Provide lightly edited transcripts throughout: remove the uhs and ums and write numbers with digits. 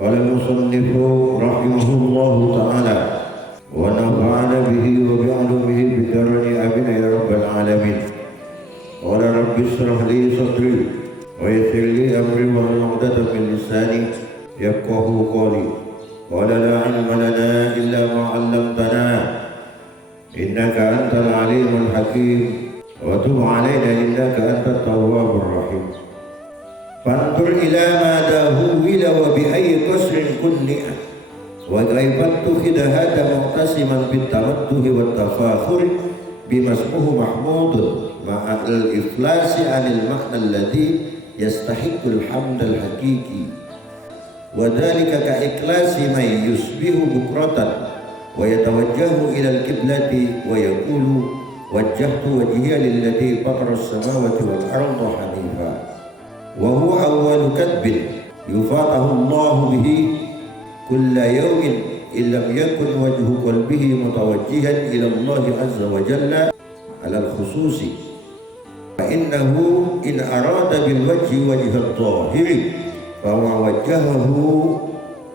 قال المصنف رحمه الله تعالى ونفعنا به وبعلمه بالدارين آمين يا رب العالمين. قال رب اشرح لي صدري ويسر لي أمري واحلل عقدة من لساني يفقهوا قولي. قال لا علم لنا إلا ما علمتنا إنك أنت العليم الحكيم وتب علينا إنك أنت التواب الرحيم. فانظر إلى ما داهول وبأي قصر كنئ وكيف اتخذ هذا معتصما بالتمده والتفاخر بما اسمه محمود مع الإفلاس عن المعنى الذي يستحق الحمد الحقيقي، وذلك كإخلاص من يصبح بكرة ويتوجه إلى القبلة ويقول وجهت وجهي للذي فطر السماوات والأرض حنيفا، وهو أول كذب يفاته الله به كل يوم إن لم يكن وجه قلبه متوجها إلى الله عز وجل على الخصوص، فإنه إن أراد بالوجه وجه الظاهر فما وجهه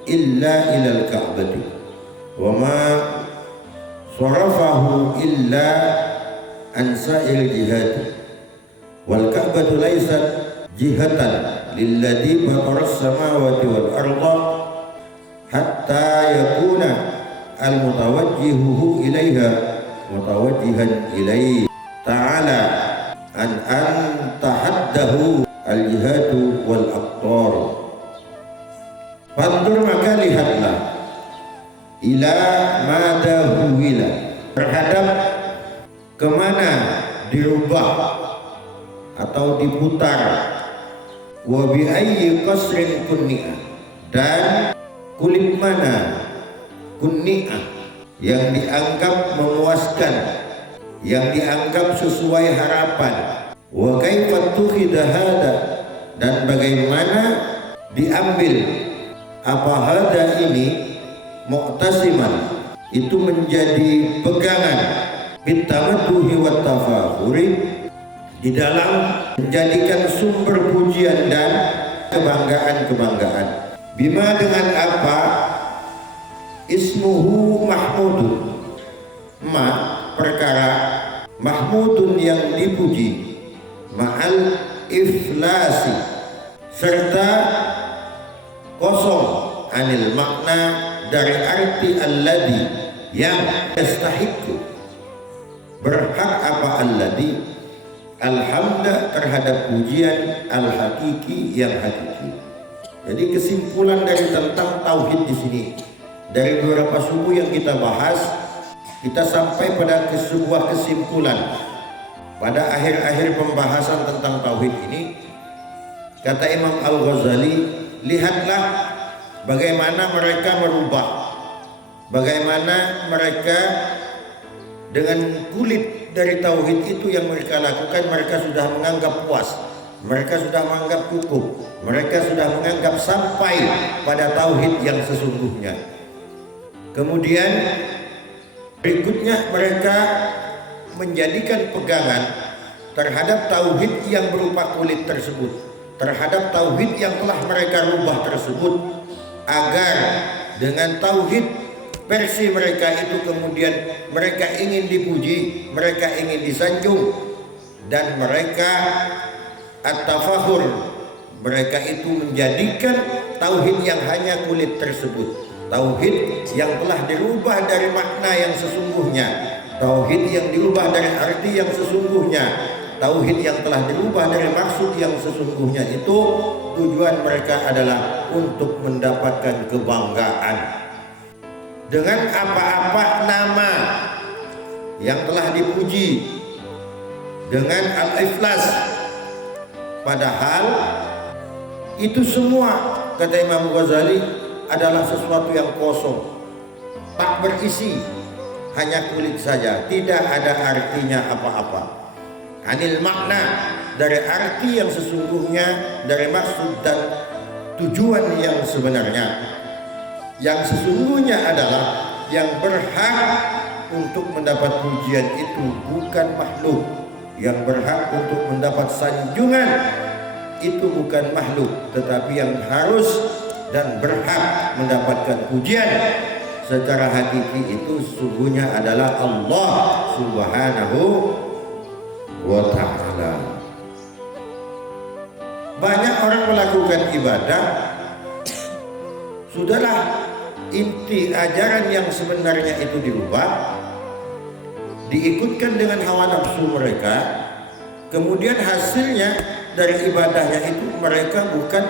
إلا إلى الكعبة وما صرفه إلا عن سائر الجهات، والكعبة ليست جهة للذي فطر السماوات والأرض حتى يكون المتوجه إليها متوجها إليه تعالى أن تحده الجهات والأقطار. Fandur maka lihatlah ila madahuwila terhadap kemana dirubah atau diputar, wa bi ayyi qasrin kunni'ah, dan kulit mana kunni'ah yang dianggap memuaskan, yang dianggap sesuai harapan, wa kaifa tukhidha hada, dan bagaimana diambil apa hada ini mu'tasiman, itu menjadi pegangan bitamadduhi wat tafakhuri, di dalam menjadikan sumber pujian dan kebanggaan-kebanggaan. Bima dengan apa? Ismuhu mahmudun, ma perkara mahmudun yang dipuji, ma'al iflasi serta kosong anil makna dari arti alladhi yang yastahiqu, berhak apa alladhi, alhamda terhadap pujian al-hakiki yang hakiki. Jadi kesimpulan dari tentang tauhid di sini dari beberapa suku yang kita bahas, kita sampai pada sebuah kesimpulan pada akhir-akhir pembahasan tentang tauhid ini. Kata Imam Al-Ghazali, lihatlah bagaimana mereka merubah, bagaimana mereka dengan kulit dari tauhid itu yang mereka lakukan, mereka sudah menganggap puas, mereka sudah menganggap cukup, mereka sudah menganggap sampai pada tauhid yang sesungguhnya. Kemudian berikutnya mereka menjadikan pegangan terhadap tauhid yang berupa kulit tersebut, terhadap tauhid yang telah mereka rubah tersebut, agar dengan tauhid versi mereka itu kemudian mereka ingin dipuji, mereka ingin disanjung, dan mereka at-tafakhur, mereka itu menjadikan tauhid yang hanya kulit tersebut, tauhid yang telah dirubah dari makna yang sesungguhnya, tauhid yang dirubah dari arti yang sesungguhnya, tauhid yang telah dirubah dari maksud yang sesungguhnya, itu tujuan mereka adalah untuk mendapatkan kebanggaan dengan apa-apa nama yang telah dipuji dengan al-iflas, padahal itu semua kata Imam Ghazali adalah sesuatu yang kosong, tak berisi, hanya kulit saja, tidak ada artinya apa-apa. Anil makna, dari arti yang sesungguhnya, dari maksud dan tujuan yang sebenarnya. Yang sesungguhnya adalah yang berhak untuk mendapat pujian itu bukan makhluk, yang berhak untuk mendapat sanjungan itu bukan makhluk, tetapi yang harus dan berhak mendapatkan pujian secara hakiki itu sungguhnya adalah Allah Subhanahu wa ta'ala. Banyak orang melakukan ibadah, sudahlah inti ajaran yang sebenarnya itu dirubah, diikutkan dengan hawa nafsu mereka, kemudian hasilnya dari ibadahnya itu mereka bukan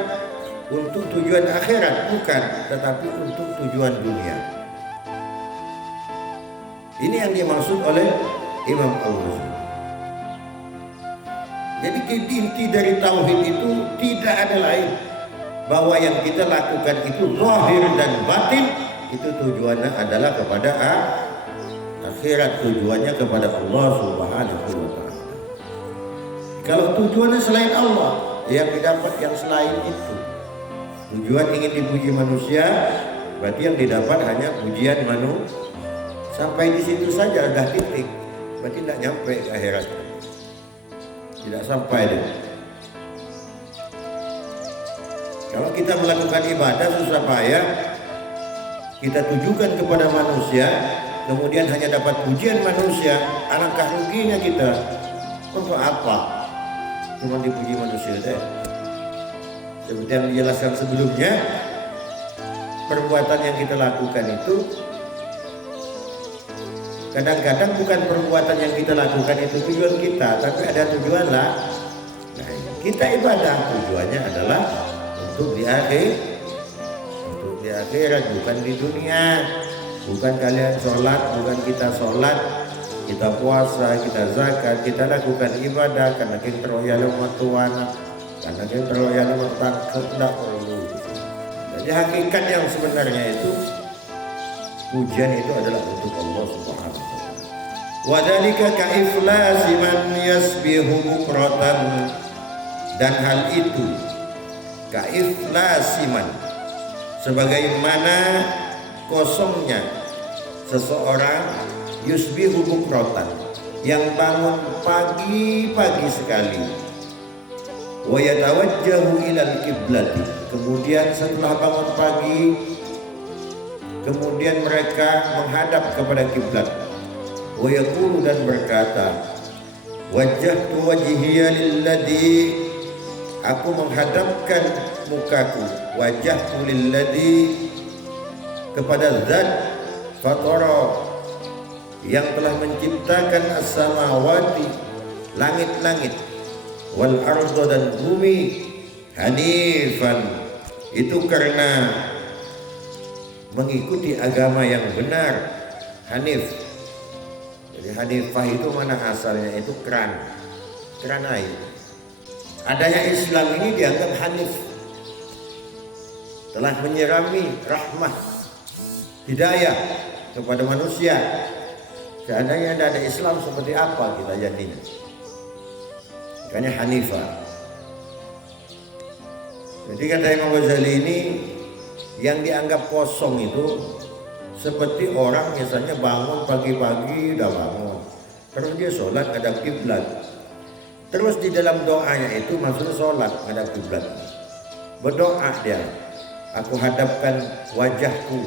untuk tujuan akhirat, bukan, tetapi untuk tujuan dunia. Ini yang dimaksud oleh Imam Al-Ghazali. Jadi inti dari tauhid itu tidak ada lain, bahwa yang kita lakukan itu zahir dan batin itu tujuannya adalah kepada akhirat, tujuannya kepada Allah Subhanahu wa ta'ala. Kalau tujuannya selain Allah, yang didapat yang selain itu. Tujuan ingin dipuji manusia, berarti yang didapat hanya pujian manusia. Sampai di situ saja sudah titik, berarti tidak nyampe ke akhirat. Tidak sampai deh. Kalau kita melakukan ibadah susah payah, kita tujukan kepada manusia, kemudian hanya dapat pujian manusia, alangkah ruginya kita. Untuk apa? Cuma dipuji manusia deh. Seperti yang dijelaskan sebelumnya, perbuatan yang kita lakukan itu kadang-kadang bukan perbuatan yang kita lakukan itu tujuan kita, tapi ada tujuan lah. Nah, kita ibadah tujuannya adalah untuk di akhirat, bukan di dunia. Bukan kalian sholat, bukan kita sholat, kita puasa, kita zakat, kita lakukan ibadah karena kita royal Tuhan, karena kita royal Tuhan, tidak perlu. Jadi hakikat yang sebenarnya itu pujian itu adalah untuk Allah Subhanahu wa ta'ala. Wa dzalika ka iflasi man yasbihu bukratan, dan hal itu ka iflasi man, sebagaimana kosongnya seseorang yusbihu bukratan, yang bangun pagi-pagi sekali, wa yatawajjahu ilal kiblati, kemudian setelah bangun pagi kemudian mereka menghadap kepada kiblat, wa yaqulu, dan berkata, wajjahtu wajhiya lilladzi, aku menghadapkan mukaku, wajjahtu lilladzi, kepada zat fatara, yang telah menciptakan as-samawati, langit-langit, wal arda, dan bumi, hanifan, itu karena mengikuti agama yang benar. Hanif, jadi hanifah itu mana asalnya, itu keran air. Adanya Islam ini dianggap hanif, telah menyirami rahmah hidayah kepada manusia. Seandainya tidak ada Islam, seperti apa kita jadinya? Makanya hanifah. Jadi kata Imam Ghazali ini, yang dianggap kosong itu seperti orang misalnya bangun pagi-pagi, udah bangun, terus dia sholat ngadap kiblat, terus di dalam doanya itu maksudnya sholat ngadap kiblat, berdoa dia, aku hadapkan wajahku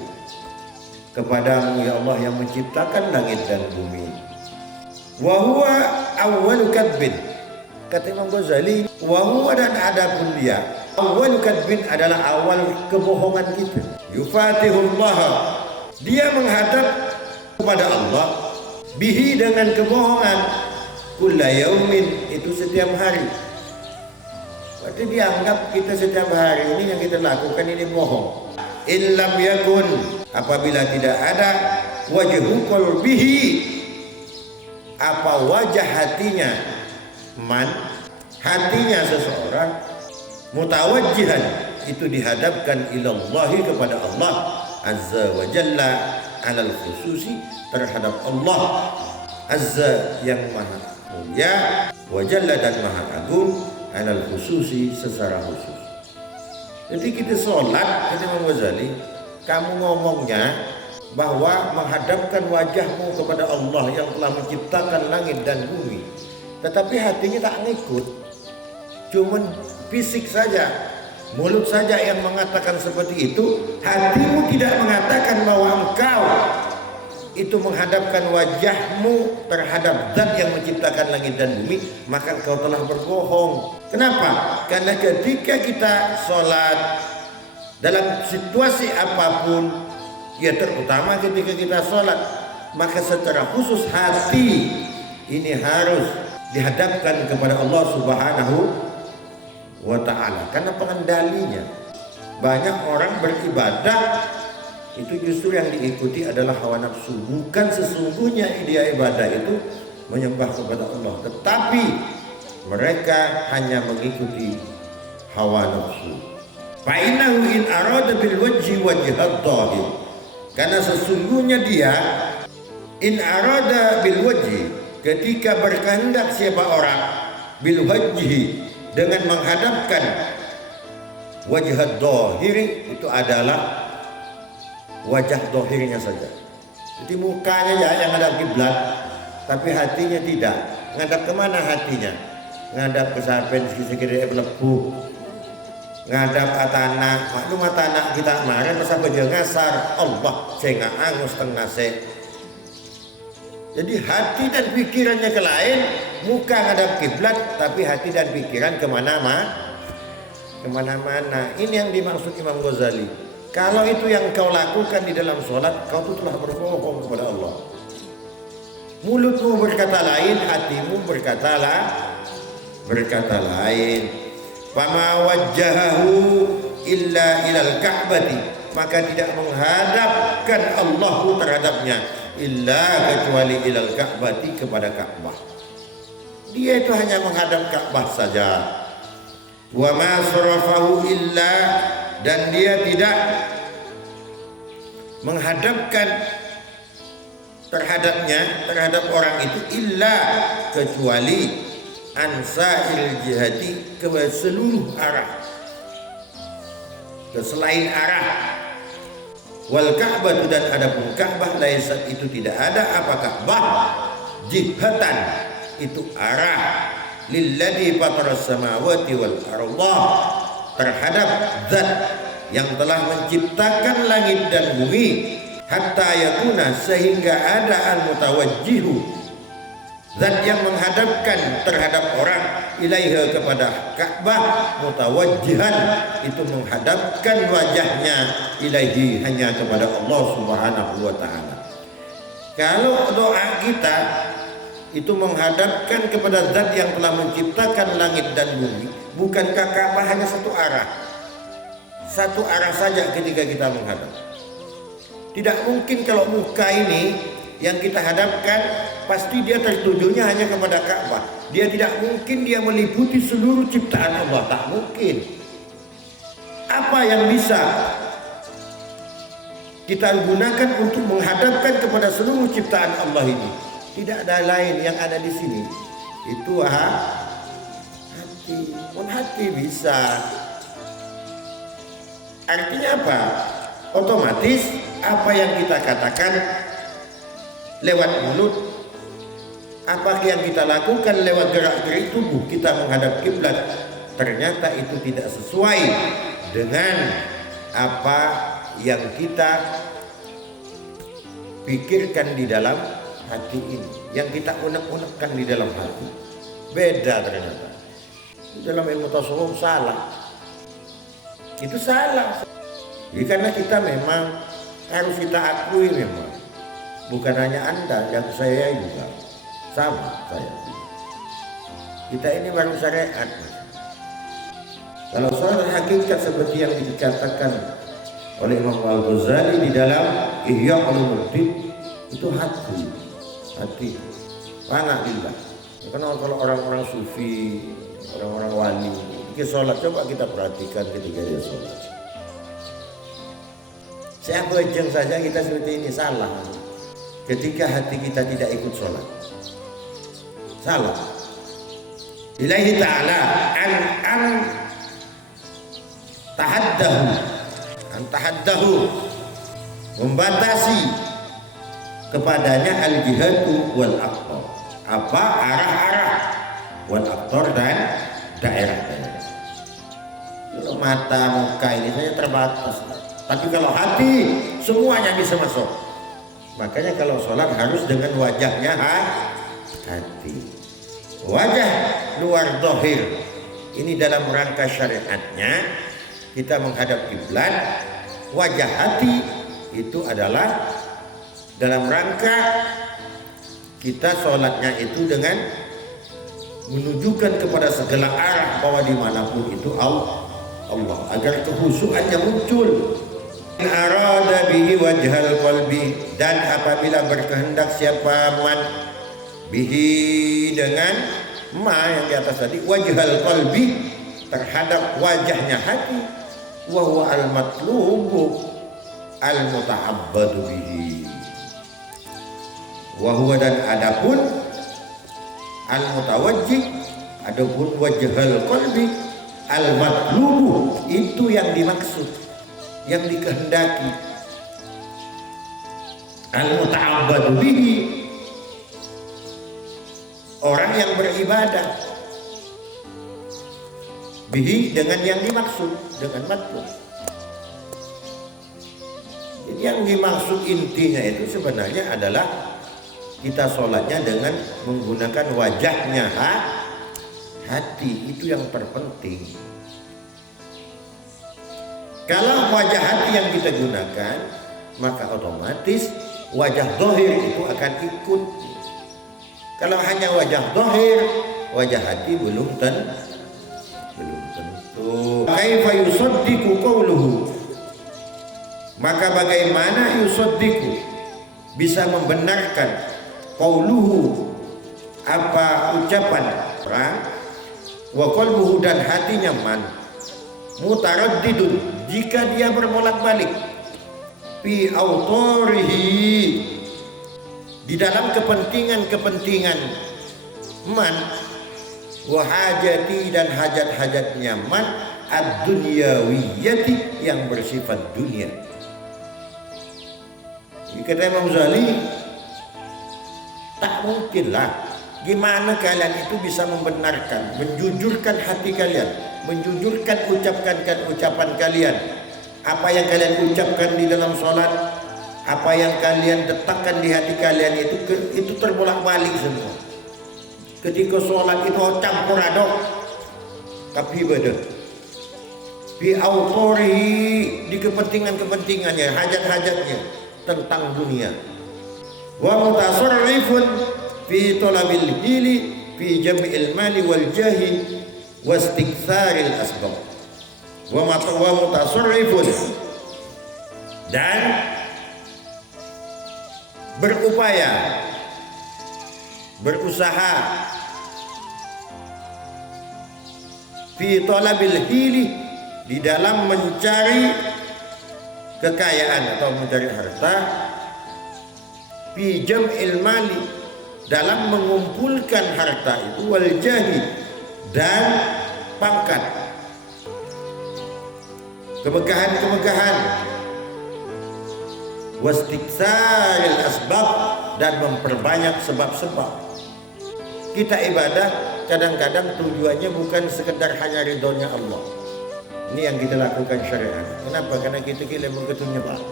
kepadamu ya Allah yang menciptakan langit dan bumi. Wa huwa awwalu kadbin, kata Imam Ghazali, wa huwa, dan adapun dia, awwalu kadbin adalah awal kebohongan kita. Yufatihullah, dia menghadap kepada Allah, bihi, dengan kebohongan, kulla yaumin, itu setiap hari. Berarti dianggap kita setiap hari ini yang kita lakukan ini bohong. Illam yakun, apabila tidak ada, wajhu qalbihi, apa wajah hatinya, man, hatinya seseorang, mutawajjihan, itu dihadapkan ilallahi, kepada Allah azza wa jalla, alal khususi, terhadap Allah azza yang maha mulia, wa jalla, dan maha agung, alal khususi, secara khusus. Jadi kita sholat, kata Imam Ghazali, kamu ngomongnya bahwa menghadapkan wajahmu kepada Allah yang telah menciptakan langit dan bumi, tetapi hatinya tak ngikut, cuman fisik saja, Mulut saja yang mengatakan seperti itu, hatimu tidak mengatakan bahwa engkau itu menghadapkan wajahmu terhadap zat yang menciptakan langit dan bumi, maka engkau telah berbohong. Kenapa? Karena ketika kita sholat dalam situasi apapun, ya terutama ketika kita sholat, maka secara khusus hati ini harus dihadapkan kepada Allah Subhanahu wa ta'ala, karena pengendalinya. Banyak orang beribadah itu justru yang diikuti adalah hawa nafsu, bukan sesungguhnya dia ibadah itu menyembah kepada Allah, tetapi mereka hanya mengikuti hawa nafsu. Fa'innahu in arada bil wajhi wajhat dhahir, karena sesungguhnya dia in arada bil wajhi, ketika berkehendak siapa orang bil wajhi, dengan menghadapkan wajhat dhahir, itu adalah wajah dohirnya saja. Jadi mukanya ya yang ngadap kiblat, tapi hatinya tidak. Ngadap kemana hatinya? Ngadap ke saben sikit-sikit lebu, ngadap atana. Maklum atana kita kemarin pas apa dia ngasar Allah saya angus tengah se. Jadi hati dan pikirannya ke lain, muka ngadap kiblat, tapi hati dan pikiran kemana-mana. Ini yang dimaksud Imam Ghazali. Kalau itu yang kau lakukan di dalam sholat, kau itu telah berbohong kepada Allah. Mulutmu berkata lain, hatimu berkata lain. Fama wajjahahu illa ilal ka'bati, maka tidak menghadapkan Allah terhadapnya illa kecuali ilal ka'bati, kepada Ka'bah. Dia itu hanya menghadap Ka'bah saja. Wa ma sarafahu illa, dan dia tidak menghadapkan terhadap orang itu illa kecuali ansail jihati, ke seluruh arah, ke selain arah. Wal Ka'bah, dan adapun Ka'bah laisat, itu tidak ada apa Ka'bah jihatan, itu arah lilladzi fataras samawati wal ardah, terhadap zat yang telah menciptakan langit dan bumi, hatta yakuna, sehingga ada al-mutawajjihu, zat yang menghadapkan terhadap orang, ilaiha, kepada Ka'bah, mutawajjihan, itu menghadapkan wajahnya, ilaihi, hanya kepada Allah Subhanahu wa ta'ala. Kalau doa kita itu menghadapkan kepada zat yang telah menciptakan langit dan bumi, bukankah Ka'bah hanya satu arah saja ketika kita menghadap? Tidak mungkin kalau muka ini yang kita hadapkan pasti dia tertujunya hanya kepada Ka'bah. Dia tidak mungkin dia meliputi seluruh ciptaan Allah, tak mungkin. Apa yang bisa kita gunakan untuk menghadapkan kepada seluruh ciptaan Allah ini? Tidak ada lain yang ada di sini. Itu hati. Pun hati bisa. Artinya apa? Otomatis apa yang kita katakan lewat mulut, apa yang kita lakukan lewat gerak-gerik tubuh kita menghadap kiblat, ternyata itu tidak sesuai dengan apa yang kita pikirkan di dalam hati ini, yang kita unek-unekkan di dalam hati. Beda ternyata. Di dalam ilmu tasawuf salah. Itu salah. Jadi karena kita memang harus kita akui, memang bukan hanya Anda, yang saya juga sama saya. Kita ini baru syariat. Kalau soal hakikat seperti yang dikatakan oleh Imam Al-Ghazali di dalam Ihya Ulumuddin, itu hati panah billah. Karena kalau orang-orang sufi, orang-orang wali, kita sholat, coba kita perhatikan ketika dia sholat. Saya bejeng saja kita seperti ini, salah. Ketika hati kita tidak ikut sholat, salah. Ilahi ta'ala an tahaddahu, membatasi kepadanya al-jihatu wal aqtar, apa arah-arah, wal aqtar, dan daerah-daerah. untuk mata muka ini saja terbatas, tapi kalau hati semuanya bisa masuk. Makanya kalau sholat harus dengan wajahnya hati. Wajah luar zahir ini dalam rangka syariatnya kita menghadap kiblat. Wajah hati itu adalah dalam rangka kita sholatnya itu dengan menunjukkan kepada segala arah bahwa dimanapun itu Allah agar kehusuannya muncul. In arada bihi wajhal qalbi, dan apabila berkehendak siapa man bihi dengan ma yang di atas tadi, wajhal qalbi terhadap wajahnya hati, wa huwa al matlubu al muta'abbadu bihi, wa huwa dan adapun al mutawajjih, adapun wajhal qalbi al matlubu itu yang dimaksud, yang dikehendaki. Al muta'abbadu bihi orang yang beribadah, bihi dengan yang dimaksud, dengan matlub. Jadi yang dimaksud intinya itu sebenarnya adalah kita sholatnya dengan menggunakan wajahnya hati, itu yang terpenting. Kalau wajah hati yang kita gunakan, maka otomatis wajah zahir itu akan ikut. Kalau hanya wajah zahir, wajah hati belum tentu. Kaifa yusaddiqu qawluhu, maka bagaimana yusaddiqu bisa membenarkan qawluhu apa ucapan orang, wa qalbuhu dan hatinya man mutaraddidun jika dia berbolak-balik fi autorihi di dalam kepentingan man wa hajati dan hajat-hajatnya man ad-dunyawiyati yang bersifat dunia. Kata Imam Ghazali, tak mungkinlah gimana kalian itu bisa membenarkan, menjujurkan hati kalian, menjujurkan ucapan kalian, apa yang kalian ucapkan di dalam sholat, apa yang kalian letakkan di hati kalian itu terbolak-balik semua. Ketika sholat itu campur aduk, tapi beda. Fi autorihi di kepentingannya, hajat-hajatnya tentang dunia. Wa mutasarrifun fi talabil hili fi jam'il mali wal jahi wa istiktsaril asbab. Wa mutasarrifun dan berupaya, berusaha fi talabil hili di dalam mencari kekayaan atau mencari harta, fi jam'il mali dalam mengumpulkan harta itu, wal jahi dan pangkat, kemegahan, wastiksaril asbab dan memperbanyak sebab-sebab. Kita ibadah kadang-kadang tujuannya bukan sekedar hanya ridhonya Allah. Ini yang kita lakukan syariat. Kenapa? Karena kita begitu Pak.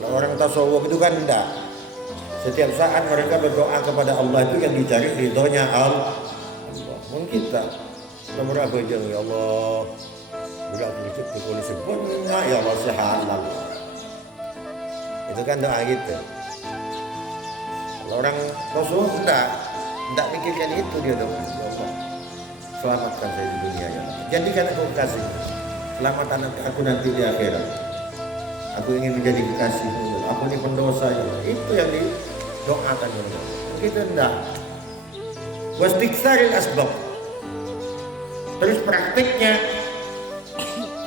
Kalau orang tasawuf itu kan enggak. Setiap saat mereka berdoa kepada Allah itu yang dicari ridhonya Allah. Mungkin kita nomor apa aja ya Allah. Budak dicipta polisi pun ya Allah sehalal. Itu kan doa gitu. Kalau orang tasawuf enggak pikirkan itu dia doa. Ya Allah, selamatkan saya di dunia ya Allah. Jadikan aku kekasih. Selamatkan aku nanti di akhirat. Aku ingin menjadi kekasih. Aku ini pendosa ya Allah. Itu yang didoakan ya Allah. Kita enggak. Wastiksaril asbab. Terus praktiknya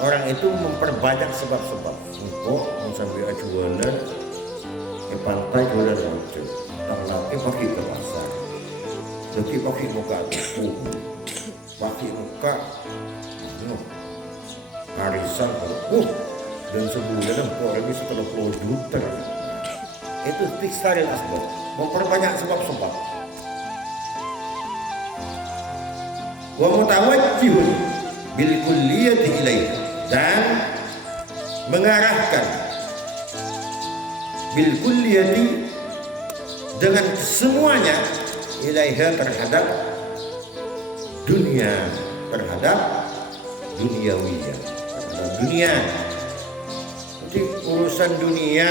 orang itu memperbanyak sebab-sebab untuk sampai jualan ke pantai, jualan rojo, laki pakai ke pasar, laki pakai muka tuh, pakai muka arisan dan sebulan orang bisa 30 juta. Itu tiksaril asbab, memperbanyak sebab-sebab. Wa mutawajjihun bil kulliyati ilaiha, dan mengarahkan bil kulliyati dengan semuanya ilaiha terhadap dunia, terhadap duniawiyah, terhadap dunia. Jadi urusan dunia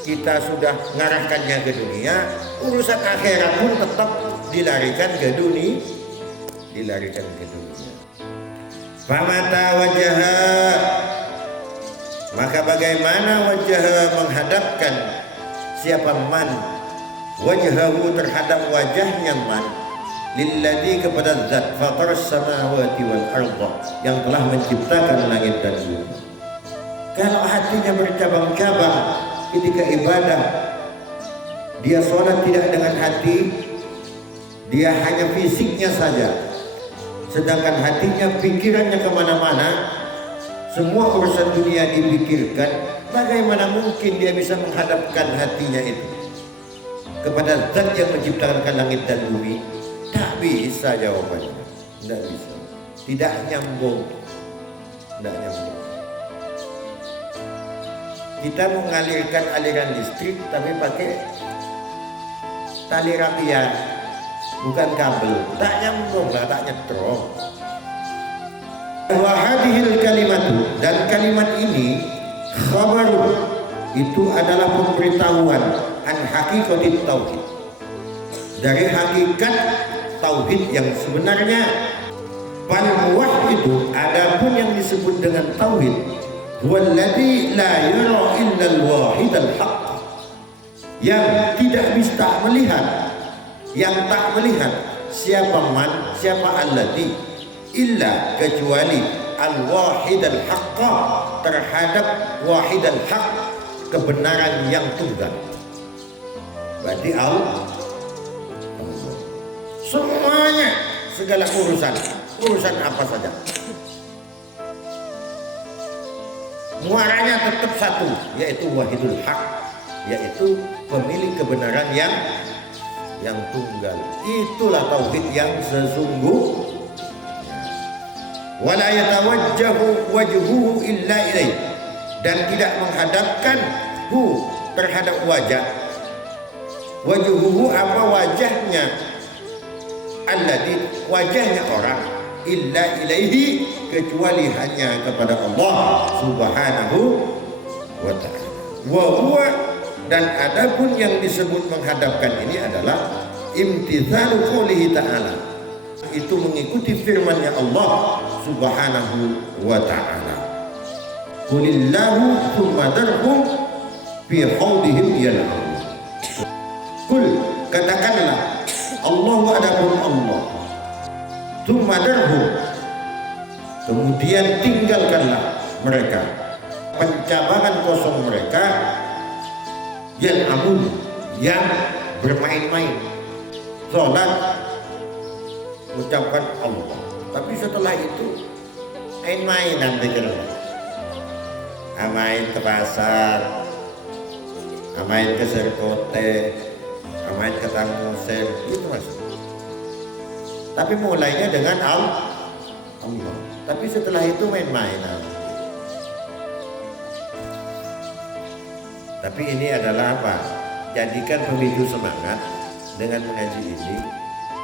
kita sudah mengarahkannya ke dunia, urusan akhirat pun tetap dilarikan ke dunia, dilarikan ke dunia. Famata wajaha, maka bagaimana wajaha menghadapkan siapa man wajahahu terhadap wajahnya man lilladzi kepada zat fataras samawati wal arda yang telah menciptakan langit dan bumi. Kalau hatinya bercabang-cabang ketika ibadah, dia sholat tidak dengan hati, dia hanya fisiknya saja, sedangkan hatinya, pikirannya kemana-mana, semua urusan dunia dipikirkan, bagaimana mungkin dia bisa menghadapkan hatinya itu kepada zat yang menciptakan langit dan bumi? Tak bisa jawabannya, tidak bisa, tidak nyambung, tidak nyambung. Kita mengalirkan aliran listrik tapi pakai tali rafia, bukan kabel, tak nyambung lah, tak nyetrum. Wa hadhil kalimatu, dan kalimat ini khabaru, itu adalah pemberitahuan an hakikatit tauhid, dari hakikat tauhid yang sebenarnya. Fal muwahhid, adapun yang disebut dengan tauhid, walladzi la yara illa al-wahid al-haq, yang tidak bisa melihat, yang tak melihat siapa man, siapa alladzi, illa kecuali al-wahid al-haq, terhadap wahid al-haq, kebenaran yang tunggal. Berarti Allah semuanya, segala urusan apa saja, muaranya tetap satu, yaitu wahidul haq, yaitu pemilik kebenaran yang tunggal. Itulah tauhid yang sesungguhnya. Wala yatawajjahu wajhuhu illa ilaih, dan tidak menghadapkan terhadap wajah, wajhuhu apa wajahnya, alladhi wajahnya orang, illa ilaihi kecuali hanya kepada Allah subhanahu wa ta'ala. Wa huwa, dan adapun yang disebut menghadapkan ini adalah imtithalu qoulihi ta'ala, itu mengikuti firman-Nya Allah subhanahu wa ta'ala. Qulillahu tsumma darhum fi haudihim yal'abun. Kul, katakanlah, Allahu adapun Allah, tsumma darhum, kemudian tinggalkanlah mereka pencabangan kosong mereka, yal'abun, yang bermain-main, sholat, ucapkan Allah, tapi setelah itu main-mainan pikirannya. Main ke pasar, main ke serkote, main ke tamusir, itu mas. Tapi mulainya dengan Allah, tapi setelah itu main-mainan. Tapi ini adalah apa? Jadikan pemicu semangat dengan mengaji ini.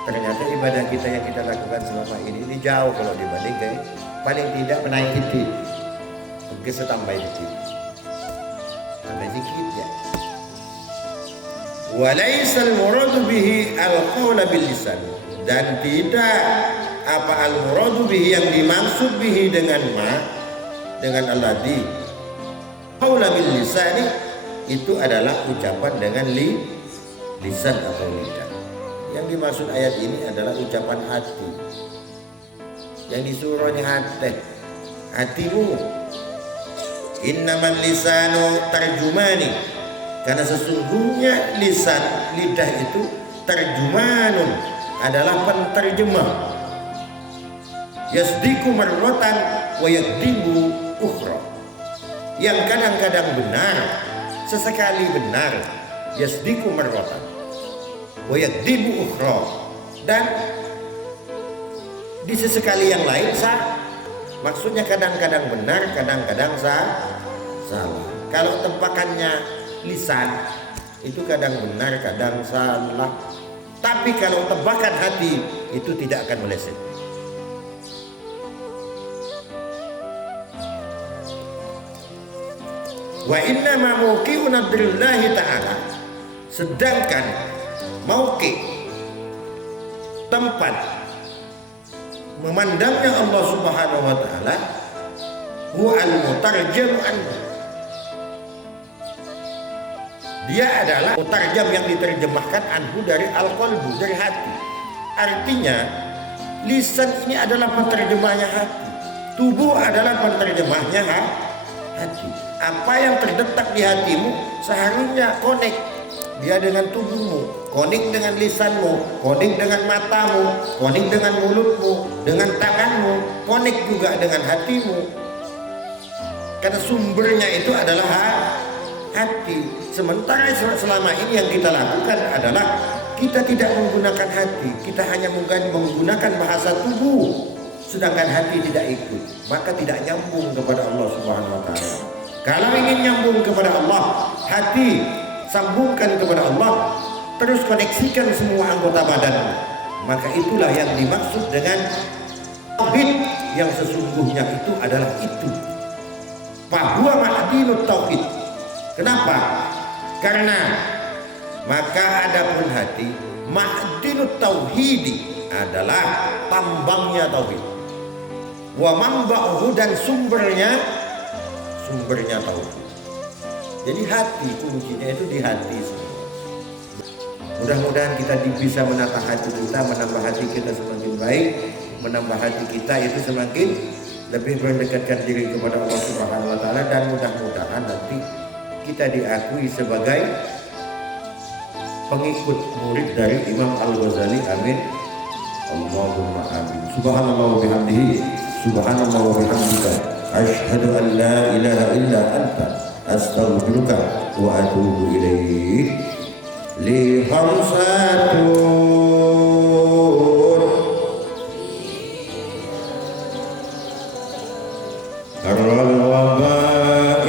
Ternyata ibadah kita yang kita lakukan selama ini jauh kalau dibandingkan, paling tidak menaiki dikit, mungkin setambah dikit, tambah dikit ya. Walaisal muradu bihi al-qawla bil lisan, dan tidak apa al-muradu bihi yang dimaksud bihi dengan dengan alladhi qawla bil lisani, itu adalah ucapan dengan lisan atau lidah. Yang dimaksud ayat ini adalah ucapan hati, yang disuruhnya hatimu. Innamal lisanu tarjumani, karena sesungguhnya lisan, lidah itu tarjumanun, adalah penterjemah. Yasdiku marratan wa yakdibu ukhra, yang kadang-kadang benar, sesekali benar, yasdiku marratan wa yakdibu ukhra, dan di sesekali yang lain Maksudnya kadang-kadang benar, kadang-kadang salah. Kalau tebakannya lisan itu kadang benar, kadang salah. Tapi kalau tebakan hati itu tidak akan meleset. Wa inna ma mauqi'una billahi ta'ala, sedangkan mauqi tempat memandangnya Allah Subhanahu wa taala huwa al-mutarjam anhu, dia adalah mutarjam yang diterjemahkan anhu dari al-qalbu, dari hati. Artinya lisan ini adalah penerjemahnya hati, tubuh adalah penerjemahnya hati. Apa yang terdetak di hatimu seharusnya connect dia dengan tubuhmu, connect dengan lisanmu, connect dengan matamu, connect dengan mulutmu, dengan tanganmu, connect juga dengan hatimu. Karena sumbernya itu adalah hati. Sementara selama ini yang kita lakukan adalah kita tidak menggunakan hati, kita hanya menggunakan bahasa tubuh, sedangkan hati tidak ikut, maka tidak nyambung kepada Allah Subhanahu wa taala. Kalau ingin nyambung kepada Allah, hati sambungkan kepada Allah, terus koneksikan semua anggota badan, maka itulah yang dimaksud dengan tauhid yang sesungguhnya itu adalah itu. Bahwa ma'dinut tauhid. Kenapa? Karena maka adapun hati, ma'dinut tauhidi adalah tambangnya tauhid. Wa manba'uhu, dan sumbernya tauhid. Jadi hati, kuncinya itu di hati semua. Mudah-mudahan kita bisa menata hati kita, menambah hati kita semakin baik, menambah hati kita itu semakin lebih mendekatkan diri kepada Allah Subhanahu wa taala, dan mudah-mudahan nanti kita diakui sebagai pengikut murid dari Imam Al-Ghazali. Amin. Allahumma amin. Subhanallah wa bihamdihi, subhanallah wa bihamdika, asyhadu an la ilaha illa anta, astaghfiruka wa atubu ilaik. Li khamsatun ar-wabail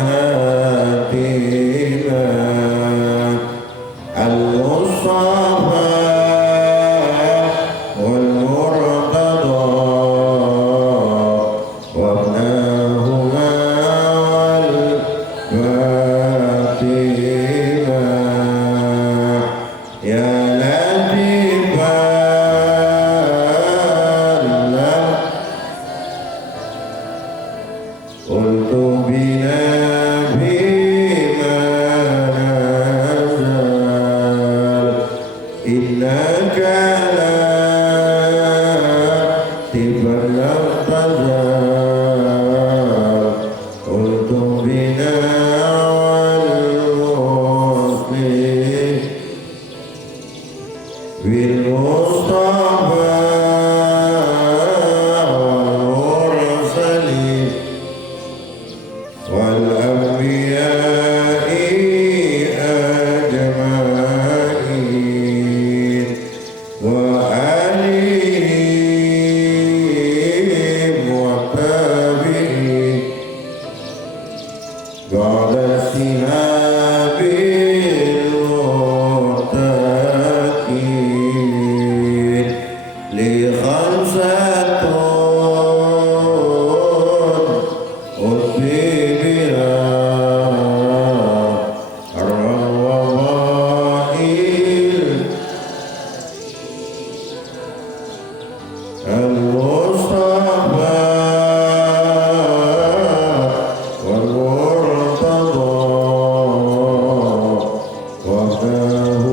hatina al-mustafa wal murtada wa abnahuma wal batina ya latifan untuk bina bima nazal innaka la tiballafazal untuk bina wal muslim bil mustafa wal mursalin والأنبياء أجمعين وآلهم وتابعين بعد السهاب المتقين لخمسة المصطفى والمرتضى وفاه